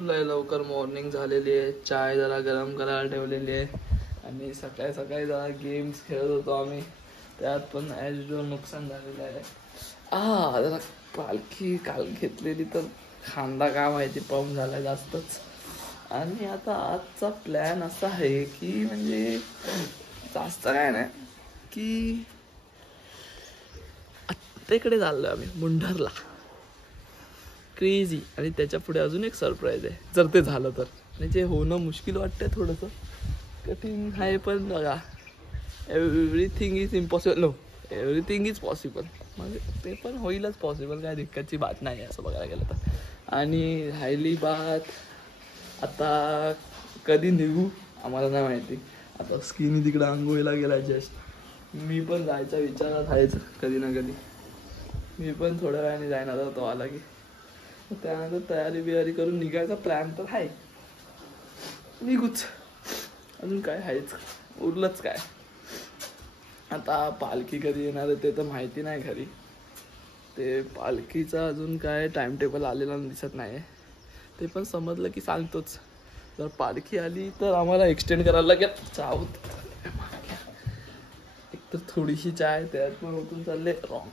लय लवकर मॉर्निंग झालेली आहे. चाय जरा गरम करायला ठेवलेली आहे आणि सकाळी सकाळी जरा गेम्स खेळत होतो आम्ही. त्यात पण ॲज युजल नुकसान झालेलं आहे. जरा पालखी काल घेतलेली तर खांदा काय माहिती पंप झाला जास्तच. आणि आता आजचा प्लॅन असा आहे की म्हणजे जास्त काय नाही की आत्तेकडे चाललोय आम्ही मुंढरला. क्रेझी. आणि त्याच्या पुढे अजून एक सरप्राईज आहे जर ते झालं तर. आणि जे होणं मुश्किल वाटतंय थोडंसं कठीण आहे पण बघा everything is impossible. Know everything is possible. म्हणजे ते पण होईलच पॉसिबल. काय दिक्कतची बात नाही आहे असं बघायला गेलं तर. आणि राहिली बात आता कधी निघू आम्हाला नाही माहिती. आता स्किनी तिकडं आंघोळीला गेला जस्ट. मी पण जायचा विचारात आहेच कधी ना कधी. मी पण थोड्या वेळाने जाईन आता तो आला की. त्यानंतर तयारी बियारी करून निघायचा प्लॅन तर आहे. निघूच. अजून काय आहेच उरलंच काय. आता पालखी कधी येणार आहे ते तर माहिती नाही घरी. ते पालखीचा अजून काय टाइम टेबल आलेला दिसत नाही. ते पण समजलं की सांगतोच. जर पालखी आली तर आम्हाला एक्सटेंड करायला लागेल. चावत एक तर थोडीशी चाय त्यात पण ओतून चालले रॉंग.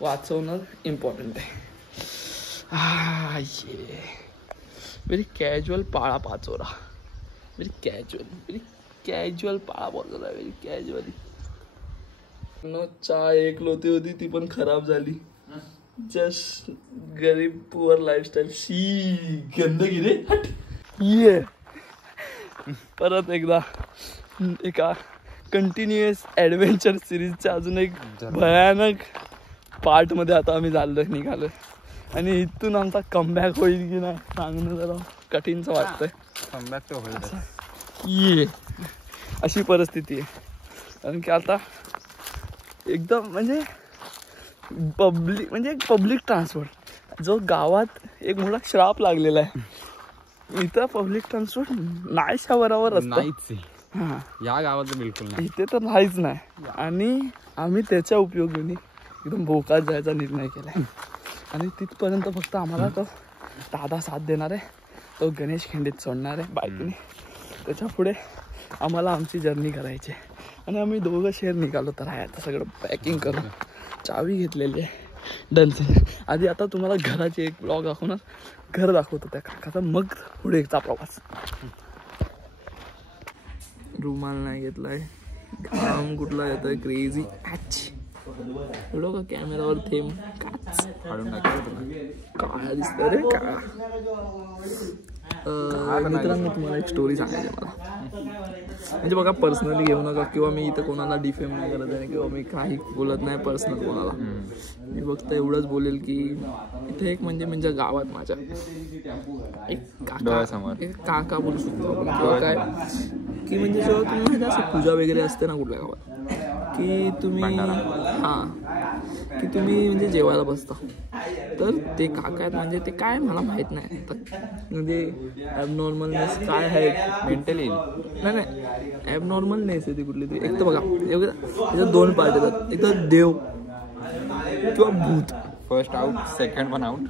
वाचवणं इम्पॉर्टंट आहे. ये व्हेरी कॅज्युअल पाळा पाचोरा. व्हेरी कॅज्युअल पाळा पाचोरा. Very casually. चाय एक लोटी होती ती पण खराब झाली. जस्ट गरीब पुअर लाईफस्टाईल. शी गंदगी रे. ये परत एकदा एका कंटिन्युअस ॲडव्हेंचर सिरीजच्या अजून एक भयानक पार्टमध्ये आता आम्ही निघालोय. आणि इथून आमचा कमबॅक होईल की नाही सांगणं जरा कठीणच वाटतंय. कमबॅक तर होईल. ये अशी परिस्थिती आहे. कारण की आता एकदम म्हणजे पब्लिक ट्रान्सपोर्ट जो गावात एक मोठा श्राप लागलेला आहे. इथं पब्लिक ट्रान्सपोर्ट नाहीशा बरोबर नाहीच. हां या गावात बिलकुल नाही. इथे तर नाहीच नाही. आणि आम्ही त्याच्या उपयोगाने एकदम भोकात जायचा निर्णय केला. आणि तिथपर्यंत फक्त आम्हाला तो दादा साथ देणार आहे. तो गणेश खिंडीत सोडणार आहे बाईकने. त्याच्या पुढे आम्हाला आमची जर्नी करायची आहे. आणि आम्ही दोघं शेअर निघालो तर आहे. आता सगळं पॅकिंग करून चावी घेतलेली आहे. Done sir. आधी आता तुम्हाला घराची एक ब्लॉग दाखवणार. घर दाखवतो त्या काकाचा मग पुढेचा प्रवास. रुमाल नाही घेतलाय. घाम कुठला येतोय क्रेझी. एवढं का कॅमेरावर थेंब काढून टाकायचं. काळा दिसतोय रे काळा. मित्रांनो तुम्हाला एक स्टोरी सांगायची मला. म्हणजे बघा पर्सनली घेऊ नका किंवा मी इथं कोणाला डिफेम नाही करत आहे किंवा मी काही बोलत नाही पर्सनल कोणाला. मी फक्त एवढंच बोलेल की इथे एक म्हणजे गावात माझ्या एक काका बोलू शकतो आपण किंवा काय की म्हणजे जेव्हा तुम्ही माहिती असं पूजा वगैरे असते ना कुठल्या गावात की तुम्ही की तुम्ही म्हणजे जेवायला बसता. तर ते काका आहेत म्हणजे ते काय मला माहीत नाही. म्हणजे ॲबनॉर्मलनेस काय आहे मेंटली नाही ॲबनॉर्मलनेस आहे ती कुठली तरी. एक तर बघा त्याच्यात दोन पार्ट येतात. एक तर देव किंवा भूत. फर्स्ट आउट सेकंड पण आउट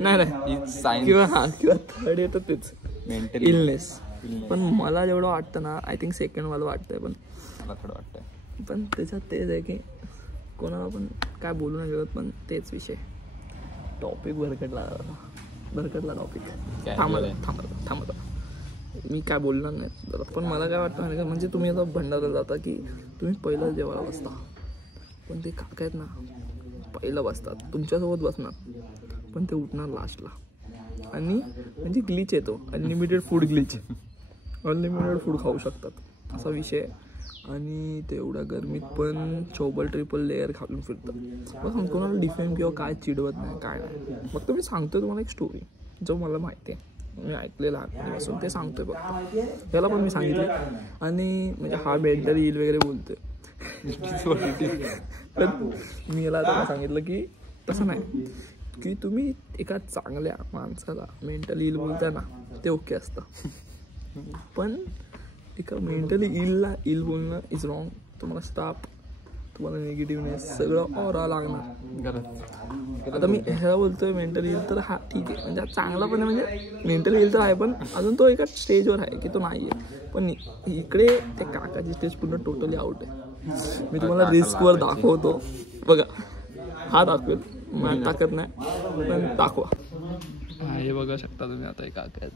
नाही किंवा थर्ड येतं तेच मेंटल इलनेस. पण मला जेवढं वाटतं ना आय थिंक सेकंड मला वाटतंय. पण मला थोडं वाटतंय पण त्याच्यात तेच आहे की कोणाला पण काय बोलू नाही शकत. पण तेच विषय टॉपिक भरकटला टॉपिक. थांबा मी काय बोलणार नाही. पण मला काय वाटतं म्हणजे तुम्ही आता भंडाराला जाता की तुम्ही पहिलं जेवायला बसता. पण ते काका आहेत ना पहिलं बसतात तुमच्यासोबत बसणार पण ते उठणार लास्टला. आणि म्हणजे ग्लिच येतो. Unlimited food glitch. Unlimited food खाऊ शकतात असा विषय. आणि तेवढ्या गरमीत पण चोबल ट्रिपल लेअर घालून फिरतात. मग कोणाला डिफेम किंवा काय चिडवत नाही काय नाही. मग तर मी सांगतोय तुम्हाला एक स्टोरी जो मला माहिती आहे. मी ऐकलेला लहानपणापासून ते सांगतोय फक्त. याला पण मी सांगितलं. आणि म्हणजे हा मेंटल येईल वगैरे बोलतोय. पण मी याला आता सांगितलं की तसं नाही की तुम्ही एका चांगल्या माणसाला मेंटली इल बोलताय ना ते ओके असतं. पण एका मेंटली इलला इल बोलणं इज रॉंग. तुम्हाला स्टॉप तुम्हाला निगेटिव्हनेस सगळं ऑरा लागणार. आता मी ह्याला बोलतोय मेंटल हेल्थ तर हा ठीक आहे, म्हणजे चांगला पण आहे, म्हणजे मेंटल हेल्थ तर आहे, पण अजून तो एका स्टेजवर आहे की तो नाही आहे. पण इकडे त्या काकाची स्टेज पूर्ण टोटली आउट आहे. मी तुम्हाला रिस्कवर दाखवतो बघा, हा दाखवेल, मला ताकद नाही पण दाखवा. हा हे बघा शकता तुम्ही आता एक काका आहेत,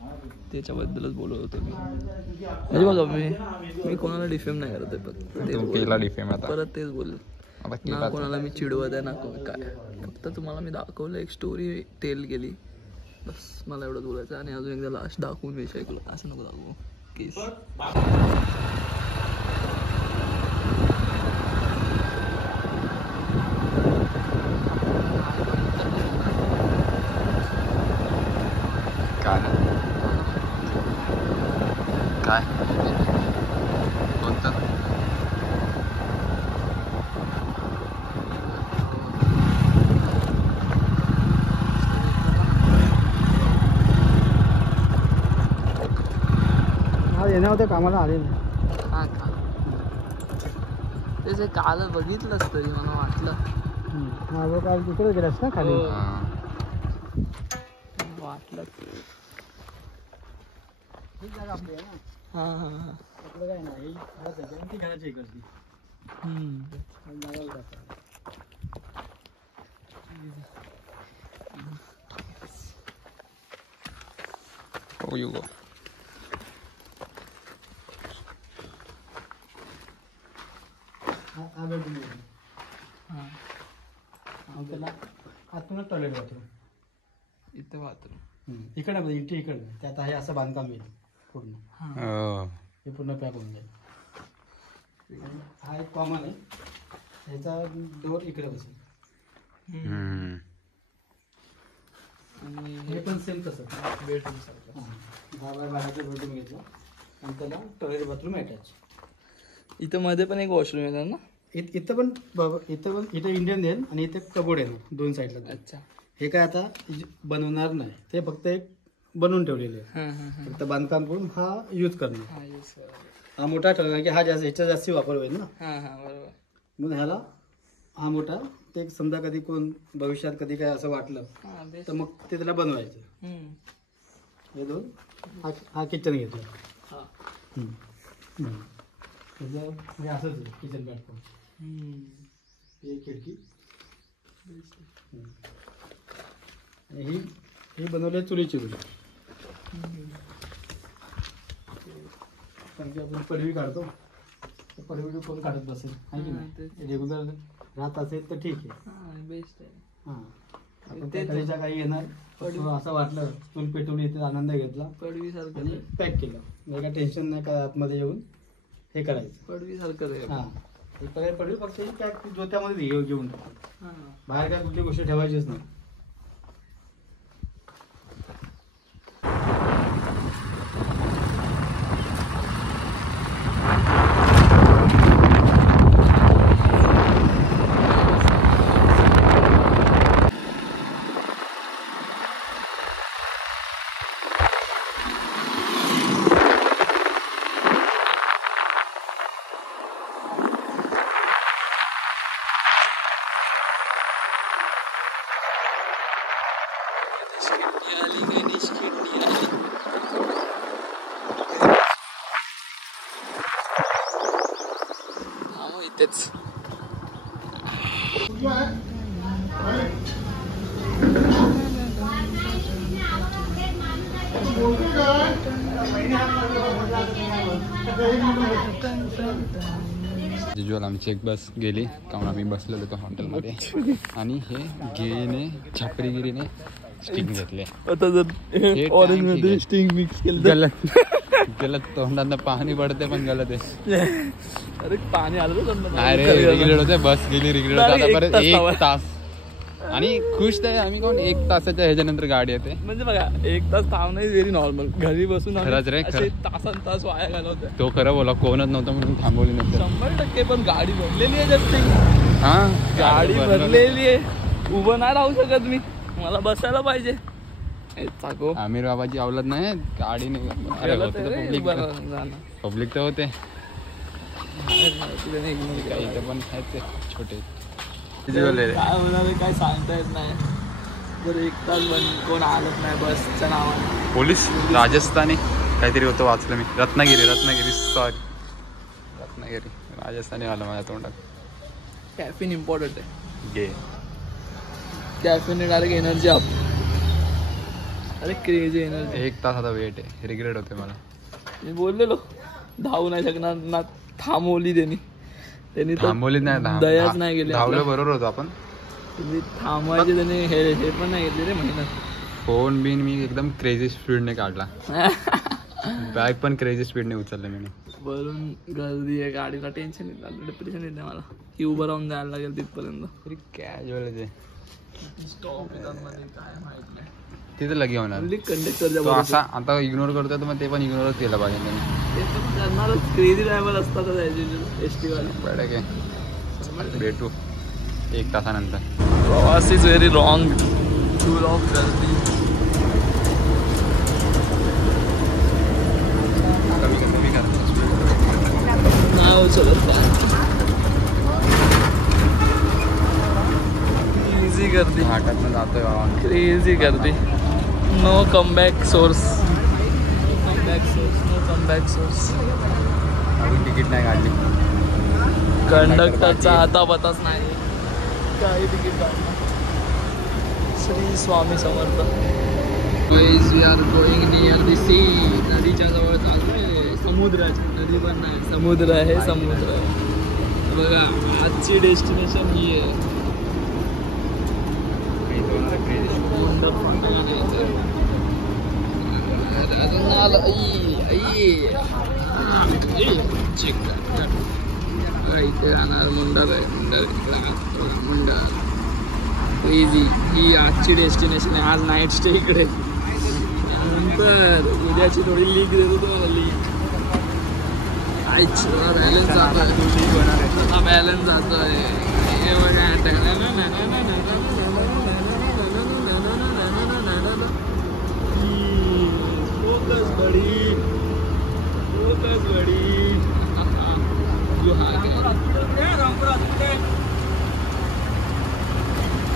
त्याच्याबद्दलच बोलत होतो मी. म्हणजे बघा मी कोणाला डिफेम नाही करत आहे, परत तेच बोलले ना, कोणाला मी चिडवत आहे ना काय, फक्त तुम्हाला मी दाखवलं, एक स्टोरी टेल केली बस, मला एवढंच बोलायचं. आणि अजून एकदा लास्ट दाखवून विषय ऐकलं असं नको दाखवू केस. काय कोणतं येणार होते कामाला आले नाही. हा का, त्याचे काल बघितलंच तरी मला वाटलं. माझं काल तिकडे गेलास ना खाली. वाटलं ही जागा आपली आहे ना. हा हा हा. इकडे काय नाही, ती घराची इकडची जागा जातात. हो यू गो. हा बेडरूम आहे. त्याला आतूनच टॉयलेट बाथरूम. इथं बाथरूम इकडे बघ, इंटी इकडे त्यात आहे असं बांधकाम येईल पूर्ण. हे पूर्ण पॅक होऊन जाईल. हा एक कॉमन आहे, ह्याचा डोर इकडे बसेल. आणि हे पण सेम तसं बेडरूम सारखं. 10x12 बेडरूम घेतला आणि त्याला टॉयलेट बाथरूम अटॅच. इथं मध्ये पण एक वॉशरूम येणार ना. इथं पण इथं इंडियन येईल आणि इथे कबोर्ड येणार दोन साईडला. अच्छा. हे काय आता बनवणार नाही, ते फक्त एक बनवून ठेवलेले आहे. फक्त बांधकाम करून हा यूज करणार. हा मोठा ठरवणार की हा जास्त ह्याचा जास्ती वापर होईल ना. बरोबर. म्हणून ह्याला हा मोठा, ते समजा कधी कोण भविष्यात कधी काय असं वाटलं तर मग ते त्याला बनवायचं. हे दोन, हा किचन घेतला. हे असंच किचन प्लॅटफॉर्म. ही खिडकी. ही बनवली आहे चुलीची चुली. कारण की आपण पडवी काढतो, पडवी कोण काढत बसेल आहे की नाही. रेग्युलर राहत असेल तर ठीक आहे, बेस्ट आहे. हां आपण त्याच्या काही येणार असं वाटलं, चूल पेटवली, इथे आनंद घेतला, पडवी सारखं आणि पॅक केलं, नाही का टेन्शन नाही का आतमध्ये येऊन हे करायचं. पडवी सारखं हां हे पडवी फक्त पॅक जोत्यामध्ये घेऊन टाकतो. बाहेर काय कुठली गोष्ट ठेवायचीच नाही. इथेच जिजुअल आमची एक बस गेली, कारण आम्ही बसलेलो होतो हॉटेलमध्ये आणि हे गेने छपरीगिरीने स्टिंग घेतले. आता जर ऑरेंज मध्ये स्टिंग मिक्स केलं गलत गलत तोंडांना पाणी पडते पण गलत आहे. अरे पाणी आलं तर नाही रे, रिग्रेट होते. बस गेली, रिग्रेट होते. आता परत 1 तास आणि खुश आहे आम्ही. कोण 1 तासाच्या ह्याच्यानंतर गाडी येते. म्हणजे बघा 1 तास थांबणं इज व्हेरी नॉर्मल. घरी बसून खरंच रे, तासन तास वाया घालवतोय. तो खरं बोला, कोणच नव्हतं म्हणून थांबवली नव्हतं. 100% पण गाडी भरलेली आहे जस्टिंग. हा गाडी भरलेली आहे, उभं नाही राहू शकत मी, मला बसायला पाहिजे. आमिर बाबाची अवलत नाही गाडी नाही. पब्लिक तर होते. काय इथं पण आहेत ते छोटे काय होणार आहे काय सांगता येत नाही. जर एक तास कोण आलंच नाही बसच्या नावाने. पोलीस राजस्थानी काहीतरी होतं वाचलं मी. रत्नागिरी सॉरी रत्नागिरी राजस्थानी आलं माझ्या तोंडात. कॅफिन इम्पॉर्टंट आहे. गे कॅफिन डायरेक्ट एनर्जी अप. अरे क्रेझी एनर्जी. 1 तास आता वेट आहे. रिग्रेट होते मला. मी बोललेलो धावू नाही शकणार ना. थांबवली त्यांनी थांबवली नाही. दयाच नाही गेली. धावलं बरोबर होतो आपण. थांबवायचे त्यांनी हे पण नाही घेतले रे मेहनत. फोन बिन मी एकदम क्रेझी स्पीडने काढला. बॅग पण क्रेझी स्पीडने उचललं मी. वरून गर्दी आहे गाडीला. टेन्शन येत आलं. डिप्रेशन येते मला की उभं राहून जायला लागेल तिथपर्यंत. तरी कॅज्युअल ते स्टॉप येतात मध्ये काय माहित नाही. तिथे लगे होणार. कंडक्टरच्या तो असा आता इग्नोर करतोय तर मग ते पण इग्नोरच केलं पाहिजे त्यांनी. ते पण करणारच. क्रेझी ड्रायव्हर असतातच एसटी वाले. बरं काय भेटू 1 तासानंतर. प्रवास is very wrong. Full of गर्दी. कमी करतो. नाही उचलत. क्रेझी गर्दी. घाटातनं जातोय बाबा. क्रेझी गर्दी. No comeback source. No comeback source. अजून तिकीट नाही काढली. कंडक्टरचा आता पताच नाही. काही तिकीट काढणार. Shri Swami Samarth. We are going near the sea. नदीच्या जवळ चाललोय. समुद्राच्या. नदी पण नाही समुद्र आहे. समुद्र बघा. आजची डेस्टिनेशन ही आहे. इथे राहणार मुंडर आहे. मुंडर क्रेझी. ही आजची डेस्टिनेशन आहे. आज नाईट स्टे इकडे. नंतर उद्याची थोडी लीक देतो तुम्हाला. लीक बॅलन्स जातोय. बॅलन्स जातोय. फोकस बडी. फोकस बडी.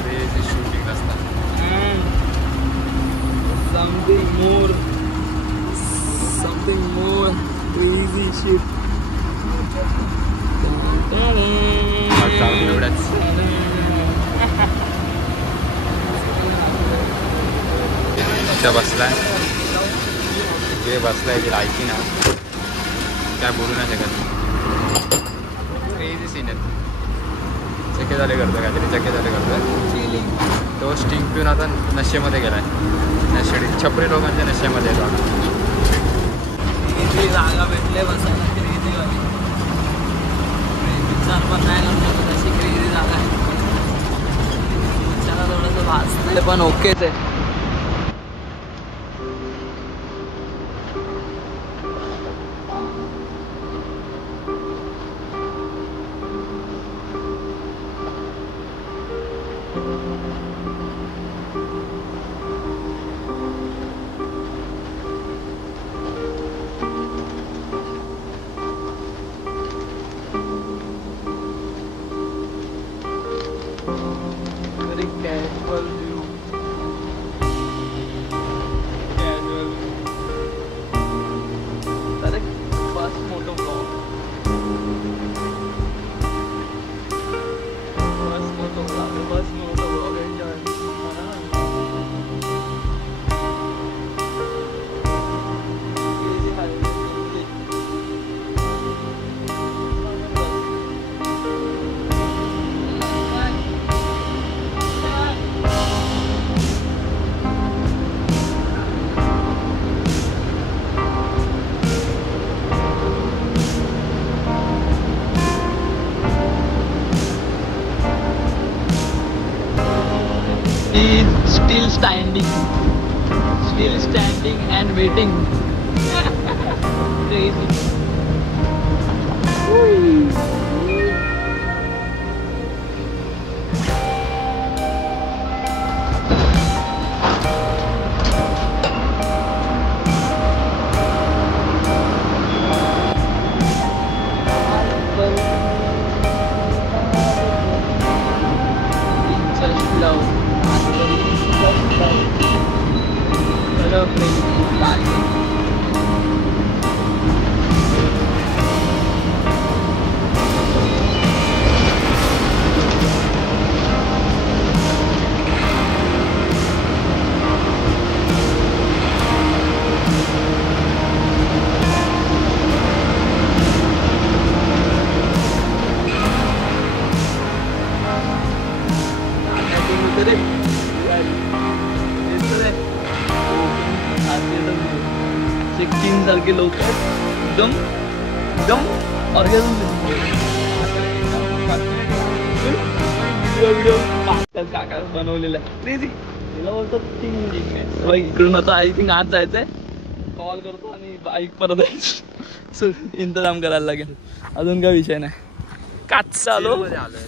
क्रेझी शूटिंग असतात. something more crazy shit. एवढ्याच बसलाय. जे बसलाय ते ऐकी ना. काय बोलू नाही शकत. क्रेझी सीन आहे. चके झाले करतो काहीतरी. चके झाले करतोय तो. स्टिंग पिऊन आता नशेमध्ये गेलाय. नशे छपरी लोकांच्या नशेमध्ये येतो आता. जागा भेटले बसायला. क्रेझी वाली. पिक्चर पण नाही लागतो तशी क्रेझी जागा आहे. पिक्चरला थोडंसं भासते पण ओकेच आहे. Very casual view. Casual. Direct bus motor vlog. Bus motor vlog. Enjoy. Easy highway. Still standing and waiting. Crazy. King सारखे लोक एकदम एकदम ऑर्गॅनिझम काका बनवलेला आहे तिला बोलतो किंग इकडून आता आय थिंक आज जायचंय कॉल करतो आणि बाईक परत यायचं इंतजाम करायला लागेल अजून काय विषय नाही काच आलो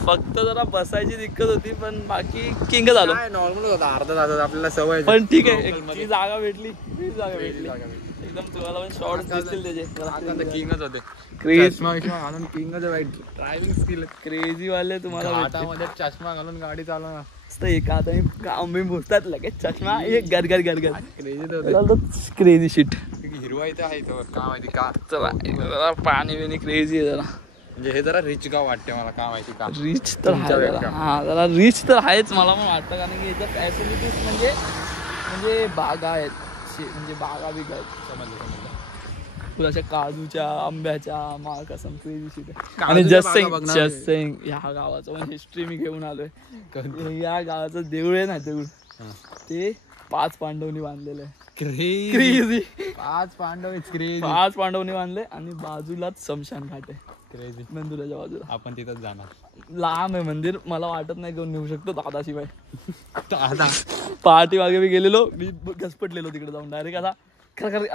फक्त जरा बसायची दिक्कत होती पण बाकी किंग झालो नॉर्मल होता अर्धा तासात आपल्याला सवय पण ठीक आहे ती जागा भेटली एकदम तुम्हाला पण शॉर्ट दिसतील त्याचे किंगच होते क्रेज चष्मा विष्मा घालून किंगच वाईट ड्रायव्हिंग स्किल क्रेझी वाले तुम्हाला हातामध्ये चष्मा घालून गाडी चालवणार मस्त एका हाताने काम बी पोचतात लगेच चष्मा एक गरगर गरगर क्रेझी क्रेझी शिट हिरवा इथं आहे तो का माहिती का जरा पाणी बिणी क्रेझी आहे जरा म्हणजे हे जरा रिच गाव वाटते मला का माहिती का रिच तर आहे जरा. हा जरा रिच तर आहेच मला पण वाटतं कारण की याच्या फॅसिलिटीज म्हणजे बागा आहेत म्हणजे बागा बिगा आहेत समजलं फुलाच्या काजूच्या आंब्याच्या माळ कसम क्रेझी शिट आणि काजूच्या जस्ट बागा बघणार सेंग ह्या गावाचं म्हणजे हिस्ट्री मी घेऊन आलोय या गावाचं देऊळ आहे ना देऊळ ते 5 पांडवांनी बांधलेलं आहे क्रेझी 5 पांडव क्रेझी 5 पांडवांनी बांधले आणि बाजूलाच शमशान घाट आहे क्रेझी नंदुराच्या बाजूला आपण तिथंच जाणार लांब आहे मंदिर मला वाटत नाही कोण नेऊ शकतो दादाशिवाय आता पहाटे मागे मी गेलेलो मी घसपटलेलो तिकडे जाऊन डायरेक्ट असा खरखर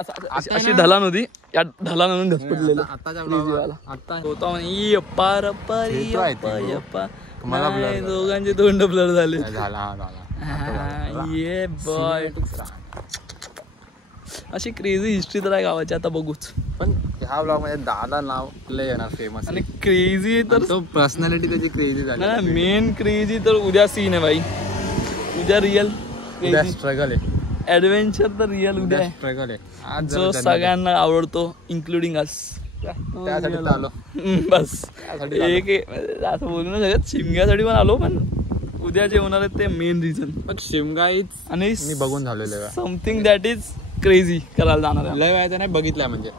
अशी ढलान होती या ढलान म्हणून घसपटलेलो आता होता म्हणे यप्पा रप्पा रे यप्पा यप्पा नाही, दोघांचे तोंड ब्लर झाले ये बॉय अशी क्रेझी हिस्ट्री तर आहे गावाची आता बघूच पण ह्या ब्लॉग मध्ये दादा नाव लय येणार फेमस आणि क्रेझी तर तो पर्सनॅलिटी त्याची क्रेझी झाली मेन क्रेझी तर उद्या सीन आहे भाई उद्या रिअल उद्या स्ट्रगल आहे ऍडव्हेंचर तर रिअल उद्या आहे स्ट्रगल आहे आज जो सगळ्यांना आवडतो इन्क्लुडिंग अस त्यासाठी आलो बस एक असं बोलू ना सगळ्यात शिमग्यासाठी पण आलो पण उद्या जे होणार आहे ते मेन रिझन पण शिमगा आणि मी बघून झालेलो आहे समथिंग दॅट इज क्रेझी करायला जाणार आहे लय वेळा नाही बघितलंय म्हणजे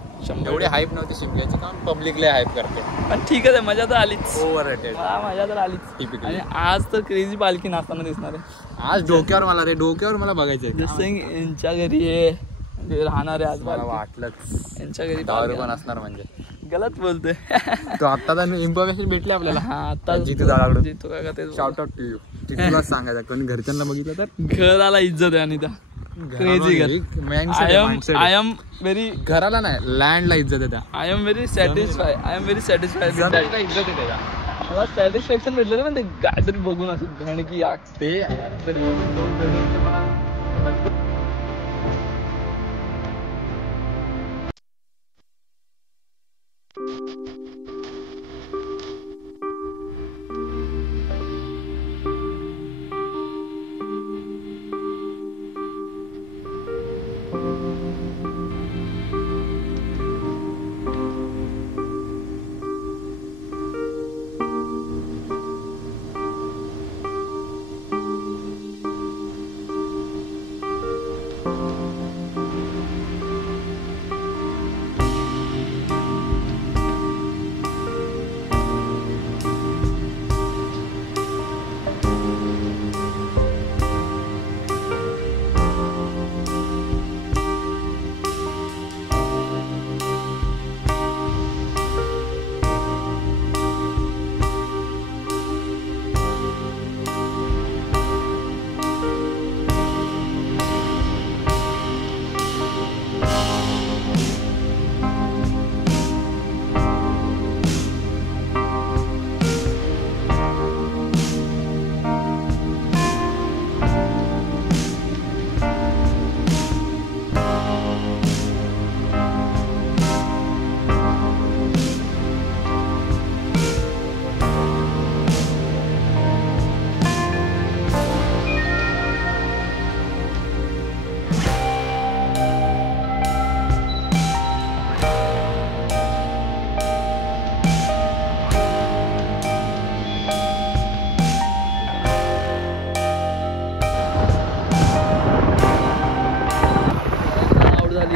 एवढी हाईप नव्हती शिमग्याची कारण पब्लिक लय हाईप करते पण ठीक आहे मजा तर आलीच ओव्हर रेटेड मजा तर आलीच Typically. आणि आज तर क्रेझी पालखी नाचताना दिसणार आहे आज डोक्यावर मला बघायचंय जसं यांच्या घरी हे म्हणजे राहणार आहे आज मला पालखी. वाटलंच यांच्या घरी दारू पण पालखी. असणार म्हणजे गलत बोलतोय तो आता इन्फॉर्मेशन भेटली आपल्याला हा आता जितू दादाकडून. जितू काका तेच शॉर्ट आउट टू यू तुलाच सांगायचं कोणी घरच्यांना बघितलं तर घराला इज्जत आहे आणि त्या क्रेझी आय एम व्हेरी घराला नाही लँडला इज्जत आहे त्या आय एम व्हेरी सॅटिस्फाय जमिनीला इज्जत आहे त्याच्या मला सॅटिस्फॅक्शन भेटलं ना ते काहीतरी बघून असं आणि की ते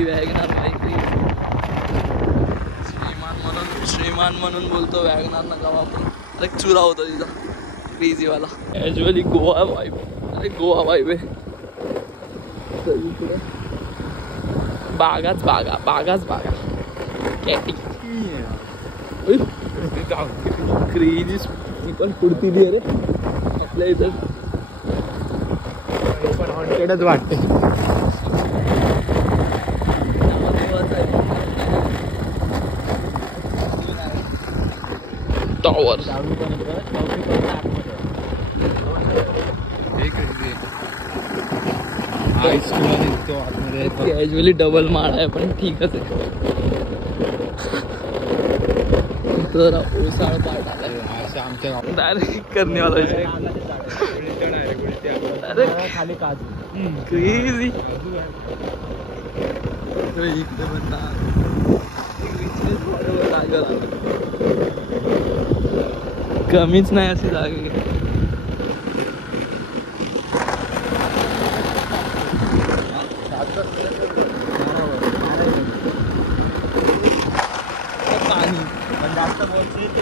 क्रेझी वॅगनार बाईक. श्रीमान म्हणून बोलतो वॅगनार नका वापरू. अरे चुरा होता तिचा क्रेझीवाला. ॲज्युअली गोवा वाईब. अरे गोवा वाईब आहे. बागाच बागा बागाच बागा कॅटी क्रेझी ती पण फुडतीली अरे आपल्या इथं पण हॉन्टेडच वाटते. टॉवर कॅज्युअली डबल माळ आहे पण ठीकच आहे. तर ओसाळ पाठ आलाय आमच्या डायरेक्ट करण्यावाला विषय. अरे खाली काच क्रेझी इकडे कमीच नाही अशी जागे. पाणी पण जास्त बोलते ते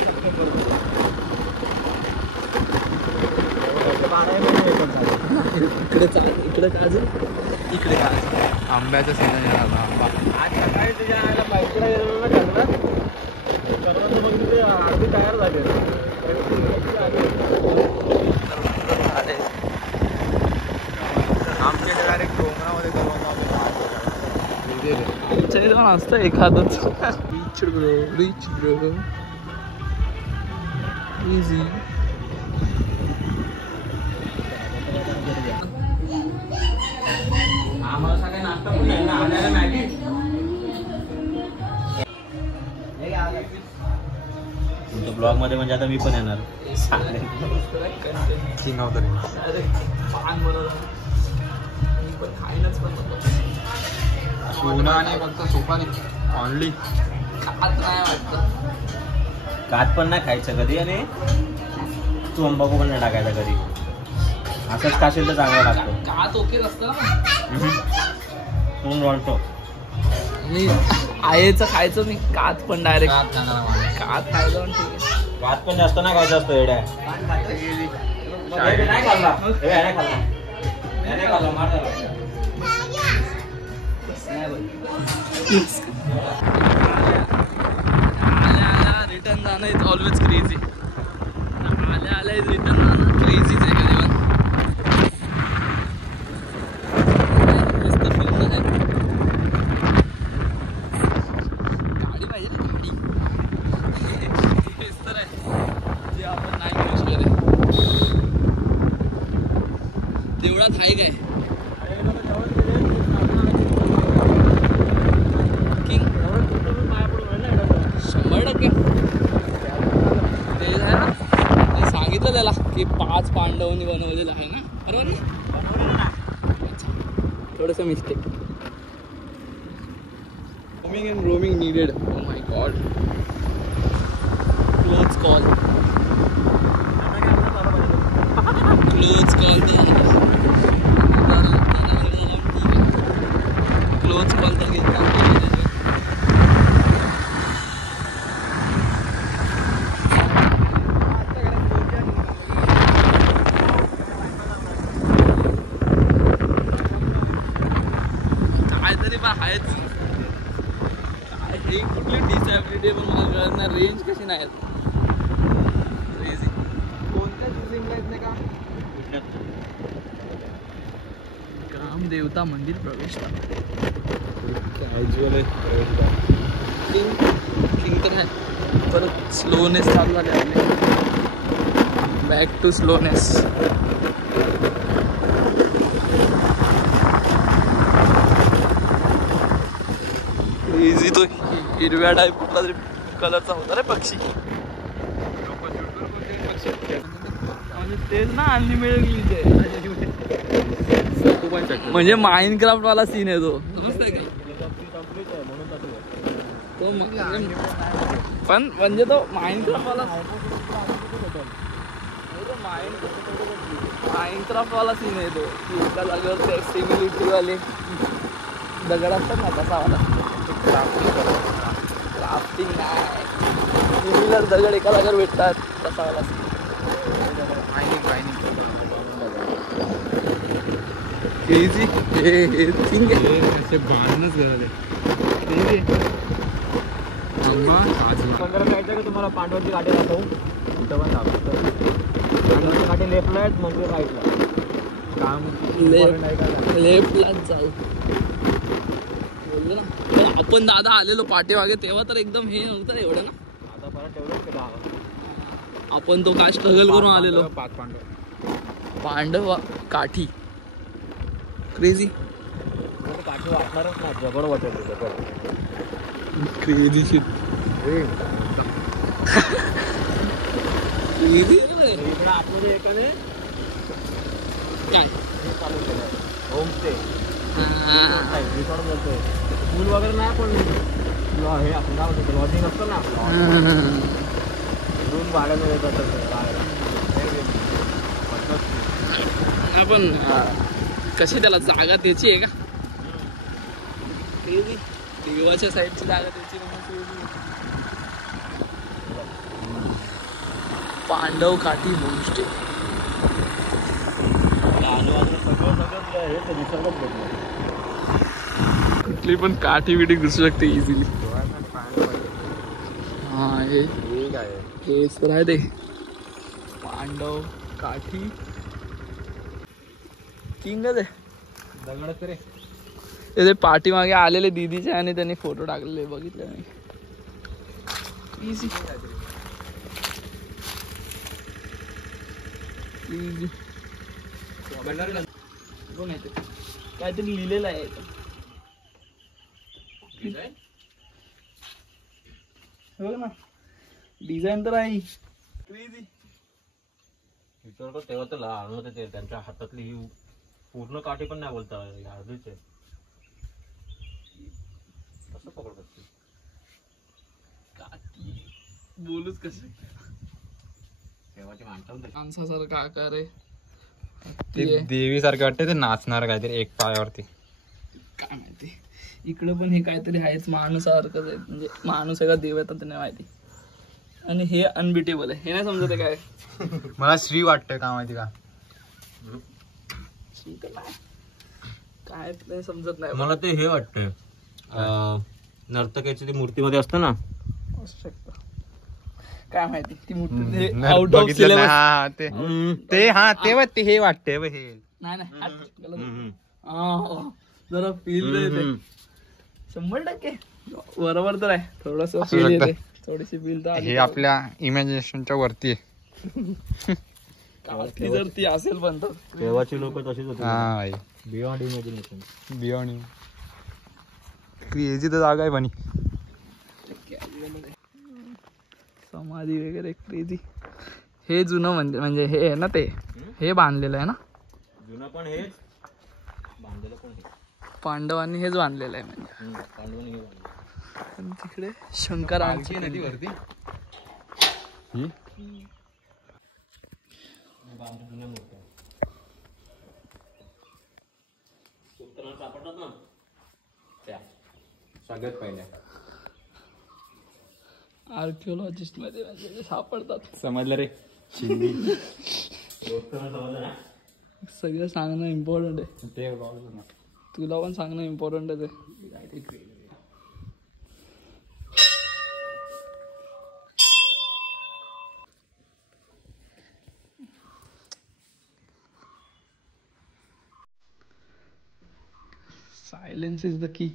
इकडे काजू इकडे काजू. आंब्याचा सीझन झाला. आंबा आज सकाळी तुझ्या आयला बाईकला गेलेलो ना जंगलात. सर्वांचं मग तिथे अर्धी तयार झाले. आमच्या डायरेक्ट डोंगरामध्ये आमच्या इथं असतं एखादंच. Rich bro rich bro easy. आम्हाला सगळ्या नाश्ता पण नाही ना आल्याला मॅगी. तुमच्या ब्लॉग मध्ये म्हणजे आता मी पण येणार. सोना आणि फक्त सोपारी ऑनली. कात पण नाही खायचं कधी आणि तू तंबाखू पण नाही टाकायचा कधी. असंच खाशील तर चांगला लागतो. कात ओके असतं म्हणून रॉल्टो मी आईचं खायचं मी. कात पण डायरेक्ट कात खायचं पण ठीक आहे. कात पण जास्त नाही खायचं असतं एवढ्या. नाही खाल्ला नाही खाल्ला नाही खाल्ला मार झाला. आल्या रिटर्न जाणं इज ऑलवेज क्रेझी. आल्या आल्या रिटर्न जाणं क्रेझीच आहे कधी पण. मस्त फिरणं आहे. गाडी पाहिजे ना गाडी. हेच तर आहे जे आपण नाही यूज केलं. तेवढाच आहे काय किंग 100%. ते आहे ना ते सांगितलं त्याला की 5 पांडवांनी बनवलेलं आहे ना बरोबर ना. अच्छा थोडंसं mistake. Roaming and roaming needed. Oh my God. Close call close call close call तर घेतला. काहीतरी बा आहेच. ही कुठली डिसॅबिलिटी पण मला कळत नाही. रेंज कशी नाही ग्राम देवता मंदिर प्रवेश. किंग तर आहे. परत स्लोनेस चालू झाले आपले. Back to slowness. इझी तो हिरव्या टाईप कुठला तरी कलरचा होता रे पक्षी. म्हणजे तेच ना अनलिमिटेड म्हणजे माइनक्राफ्ट वाला सीन आहे तो. पण म्हणजे तो माइनक्राफ्ट वाला माइनक्राफ्ट वाला सीन आहे तो. एका जागेवर सिमिलिटी वाले दगड असतात ना तसा वाला क्राफ्टिंग नाही टू व्हीलर दगड एका जागेवर भेटतात तसा वाला क्रेझी हे थिंग आहे असे बांधणंच घराले तुम्हाला पांडवांची गाठी दाखवू इथं पण दाखवतो गाठी लेफ्टला आहेत मंदिर राईटला काम लेफ्टलाच जाऊ बोललो ना पण आपण दादा आलेलो पाठीमागे तेव्हा तर एकदम हे नव्हतं रे एवढं ना आता परत तेवढंच आपण तो काय स्ट्रगल करून आलेलो 5 पांडव पांडव काठी क्रेझी काठी वाटणारच ना जबड वाटेल जबड क्रेझी शिट इकडे आतमध्ये एकाने काय हे चालू केलं होमस्टे रिसॉर्ट बोलतोय पूल वगैरे नाही पण हे आपण काय म्हणतो लॉजिंग असतं ना रूम भाड्यानं येतात आपण कशी त्याला जागा त्याची आहे का देवाच्या साईडची जागा त्याची पांडव काठी होमस्टे कुठली पण काठी बिठी घुसू शकते इझिली हा हेच तर आहे ते पांडव काठी किंगच आहे दगडच रे ते पाठीमागे आलेले दीदीचे आणि त्यांनी फोटो टाकलेले बघितले मी इझी इझी काहीतरी लिहिलेलं आहे बघ ना डिझाईन तर आहे तेव्हा तर लहान होते ते त्यांच्या हातातली ही पूर्ण काठी पण नाही बोलता अर्धीच आहे कसं पकडतात काठी बोलूच कसं तेव्हाची माणसं माणसासारखा आकार आहे ते देवी सारखे वाटते ते नाचणार काहीतरी एक पायावरती काय माहिती इकडं पण हे काहीतरी आहेच माणूसासारखंच आहे म्हणजे माणूस आहे का देव येतात नाही माहिती आणि हे अनबिटेबल आहे हे नाही समजत काय मला श्री वाटतंय का माहिती का काय नाही समजत नाही मला ते हे वाटतंय नर्तकाची ती मूर्तीमध्ये असतं ना असू शकतं काय माहिती ती मूर्ती आउट ऑफ सिलेबस ते हे वाटतंय हे नाही नाही हट, गलत. हा, जरा फील देते 100% बरोबर तर आहे थोडस असू फील शकतं. येते थोडीशी फील तर आली हे आपल्या इमॅजिनेशनच्या वरती आहे काठी जर ती असेल पण तर तेव्हाची लोक तशीच होती हा भाई बियॉन्ड इमॅजिनेशन बियॉन्ड क्रेझी तर जागा आहे पण समाधी वगैरे क्रेझी हे जुनं म्हणजे हे आहे ना ते हे बांधलेलं आहे ना जुना पण हेच बांधलेलं पण हे पांडवांनी हेच बांधलेलं आहे म्हणजे पांडवांनी हे बांधलं आणि तिकडे शंकरांची नदी वरती जुन्या मूर्त्या उत्तरायण सापडतात ना त्या सगळ्यात पहिल्या आर्किओलॉजिस्ट मध्ये म्हणजे सापडतात समजलं रे उत्तरायण समजलं ना सगळं सांगणं इम्पॉर्टंट आहे ते तुला पण सांगणं इम्पॉर्टंट आहे सायलेन्स इज द की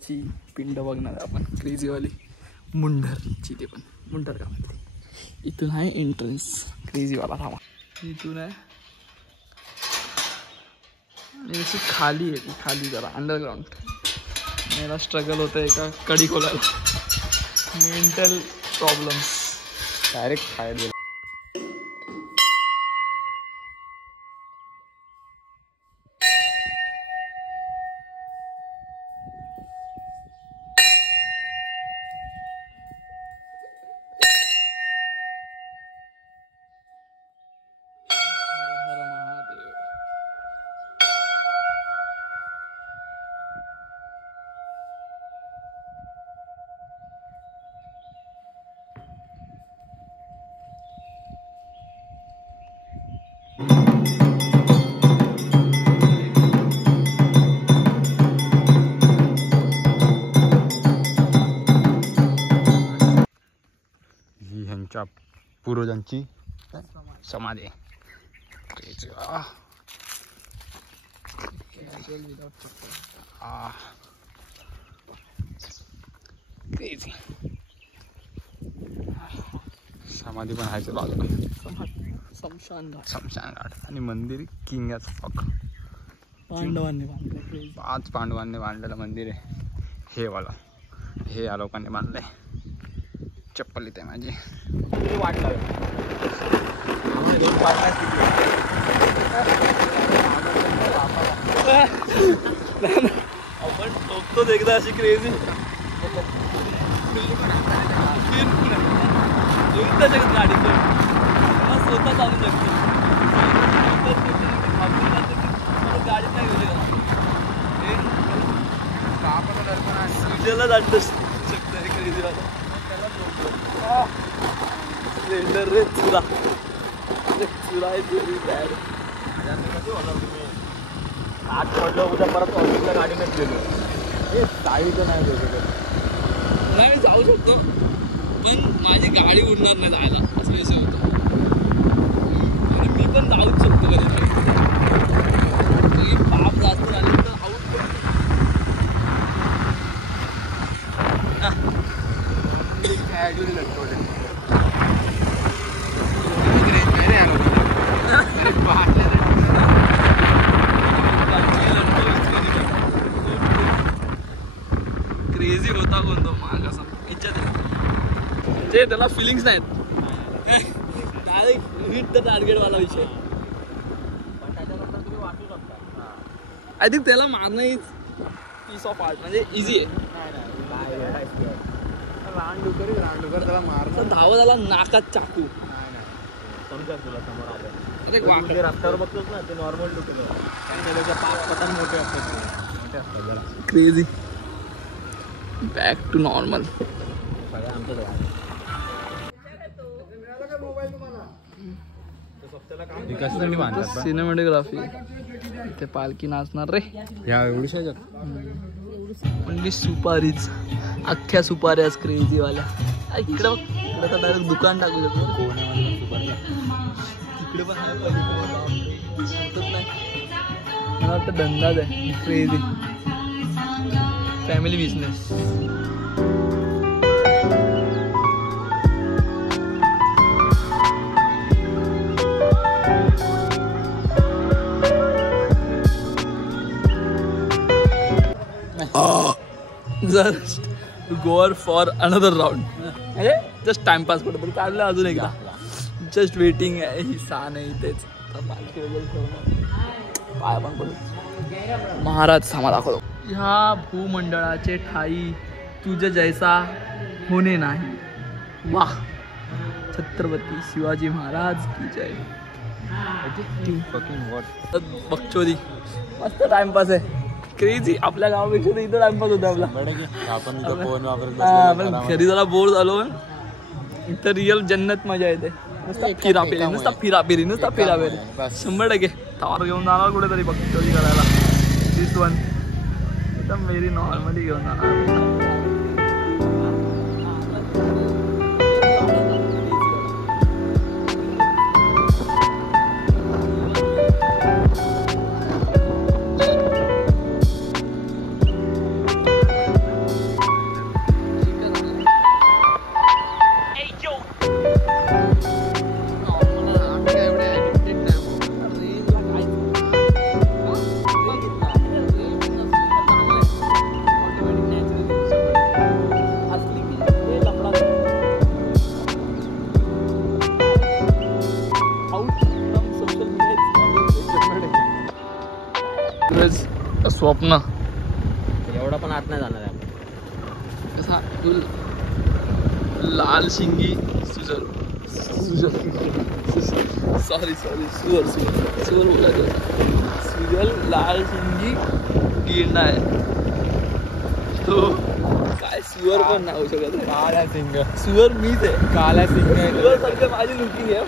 देवाची पिंड बघणार आहे आपण, क्रेझीवाली मुंडरची, ते पण मुंडर गावातली. इथून आहे एंट्रन्स क्रेझीवाला धावा, इथून आहे. आणि अशी खाली आहे ती, खाली जरा अंडरग्राउंड. मला स्ट्रगल होतं एका कडी खोलायला, मेंटल प्रॉब्लेम्स. डायरेक्ट खायला हर महादेव. ही ह्यांच्या पूर्वजांची समाधी आहे. समाधी पण आहे बाजूला, शमशान घाट. शमशान घाट. आणि मंदिर किंग फक पांडवांनी बांधलं. 5 पांडवांनी बांधलेलं मंदिर आहे हे वाला. हे या लोकांनी बांधलंय. चप्पल इथे माझी आपण टोकतोच एकदा अशी क्रेझी. गाडी स्वतः चालू शकते. गाडी नाही गेली जात शकते क्रेझी वाला. स्प्लेंडर रे चुरा आहे तरी बॅड. 8 पडलं उद्या परत ऑफिसला गाडीनेच गेलो. हे गाडीचं नाही जाऊ शकतो, पण माझी गाडी उडणार नाही जायला असं विषय होतं. आणि मी पण जाऊच शकतो कधी पाप जास्त झाले तर आऊट क्रेझी होता कोणतो माग असा म्हणजे त्याला फिलिंग्स नाहीत. डायरेक्ट हिट द टार्गेट वाला विषय. आय थिंक त्याला मारणं इज पीस ऑफ आर्ट, म्हणजे इझी आहे. रांडुकर त्याला मार धावत आला नाकात चाकू. रस्त्यावर बघतोच ना, ते नॉर्मल डुकर पतन मोठे असतात. क्रेझी. Back to normal. कशासाठी बांधतात सिनेमॅटोग्राफी. इथे पालखी नाचणार रे. ह्या एवढीशा म्हणजे सुपारीच, अख्ख्या सुपाऱ्याच क्रेझीवाल्या. इकडे बघ, इकडे तर डायरेक्ट दुकान टाकू शकतो. इकडे पण आहे, नाही मला वाटतं धंदाच आहे crazy. Family business. Just गोअर for another round. म्हणजे जस्ट टाइमपास कुठं काढलं अजून एकदा. जस्ट वेटिंग आहे. ही सहा नाही तेच पालखी वगैरे ठेवणार. पाय पण पडू. महाराज सामा दाखवतो. ह्या भूमंडळाचे ठाई तुझ जैसा होणे नाही. वाह. छत्रपती शिवाजी महाराज की जय. बकचोदी. मस्त टाइमपास आहे. क्रेझी. आपल्या गावापेक्षा तर इथं टाइमपास होता आपला. आपण घरी जरा बोर झालो, इथं रिअल जन्नत मजा येते. नुसता फिराफिरी, नुसता फिराफिरी, नुसता फिराफिरी. 100% थार घेऊन जाणार कुठेतरी बकचोदी करायला. दिस वन एकदम व्हेरी नॉर्मली घेऊन जाणार. स्वप्न एवढा पण आत नाही जाणार आहे कसा लाल शिंगी सुजल सुजल सॉरी सुअर बोलायचं सुजल लाल शिंगी गेंडा आहे तो काय सुअर पण नाही होऊ शकत काळ्या सिंग सुअर मीच आहे काळ्या सिंग सुअर सारखं माझी लुकिंग आहे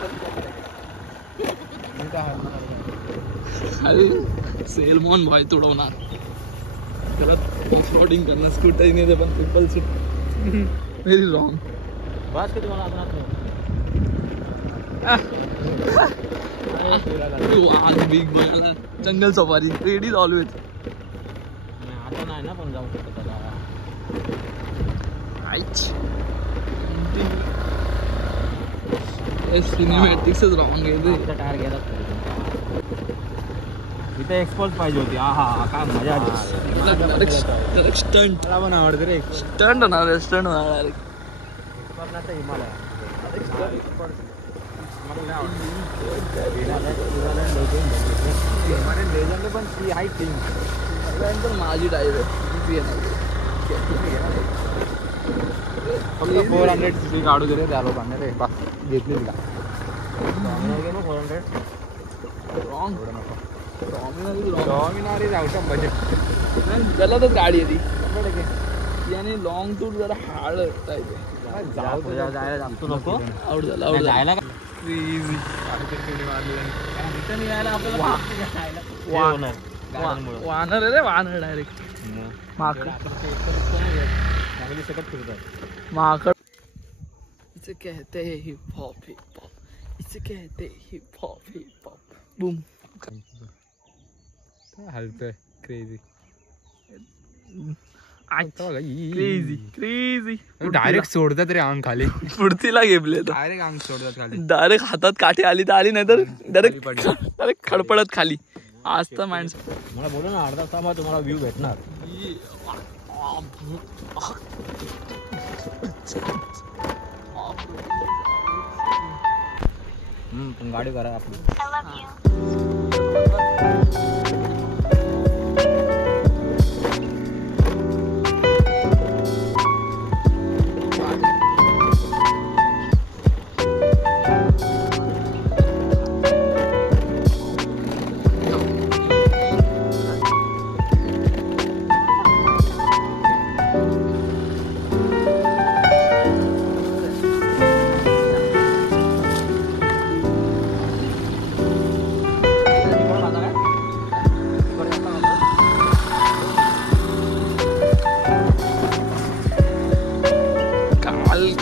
अरे सेलमॉन भाई तुडवणार त्याला ऑफ रोडिंग करणार स्कूटरने ते पण ट्रिपल सीट व्हेरी रॉंग बस की तुम्हाला आज बिग बघायला जंगल सफारी रेडी इज ऑलवेज आता नाही ना पण जाऊ शकतो त्याला सिनेमॅटिक्सच रॉंग आहे ते टायर गेला इथे एक्सपोर्ट पाहिजे होती हा काय मजा आली डायरेक्ट स्टंट मला पण आवडते रे स्टंट होणार स्टंट होणार डायरेक्ट हिमालय पण ती हाय टीम पण माझी टाईप आहे फक्त 400cc काढू दे रे त्या लोकांना रे बस घेतली तिला 400 रॉंग Dominar is out of budget गलतच गाडी आहे ती याने लॉंग टूर जरा हार्ड टाईप आहे जायला जास्त नको आउट झाला आउट जायला इझी रिटर्न यायला आपल्याला वानर आहे रे वानर डायरेक्ट माकड चांगली सकट फिरतात माकड इसे कहते हैं हिप हॉप इसे कहते हिप हॉप बूम हलतोय क्रेझी क्रेझी डायरेक्ट सोडतात रे अंग खाली पुढतीला गेबले डायरेक्ट अंग सोडतात खाली डायरेक्ट हातात काठी आली तर आली नाही तर डायरेक्ट खडपडत खाली आज तर माणसं मला बोला ना अर्धा तास तुम्हाला व्ह्यू भेटणार पण गाडी करा आपली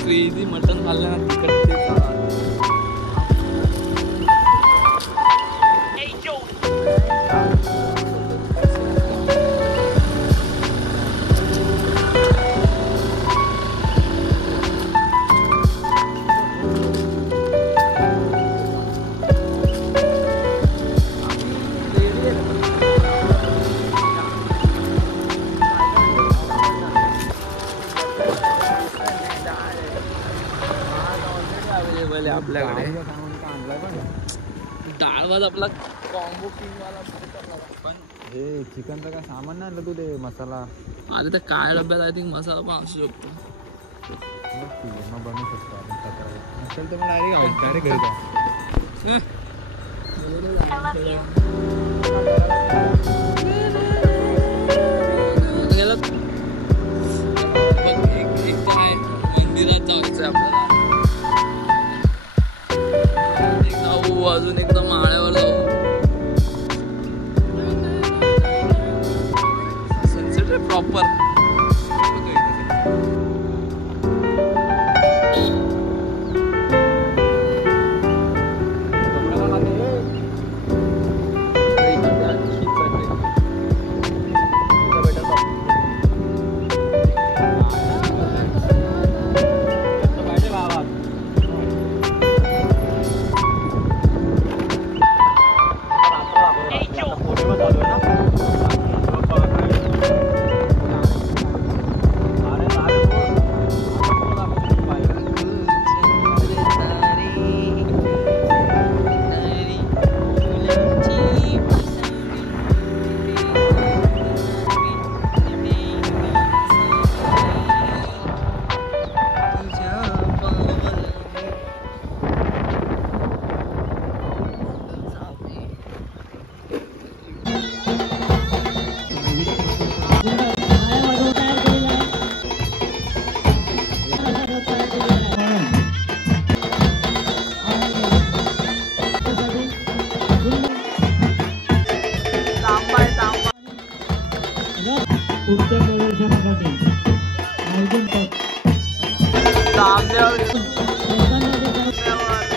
क्रेझी मटन खाल्लं ना तिकट ते आपल्याकडे डाळ भात आपला कॉम्बो किंग वाला पण हे चिकनचं काय सामान नाही आणलं तू ते मसाला अरे त्या काय डब्यात आय थिंक मसाला पण असू शकतो मग बनवू शकतो आपण नसेल तर मग डायरेक्ट घरी जा मंदिरात जायचं आपल्याला अजून एकदम माळ्यावर जाऊ सनसेट आहे प्रॉपर पुढच्या प्रदर्शनासाठी आयोजन तांब्यावर करतात.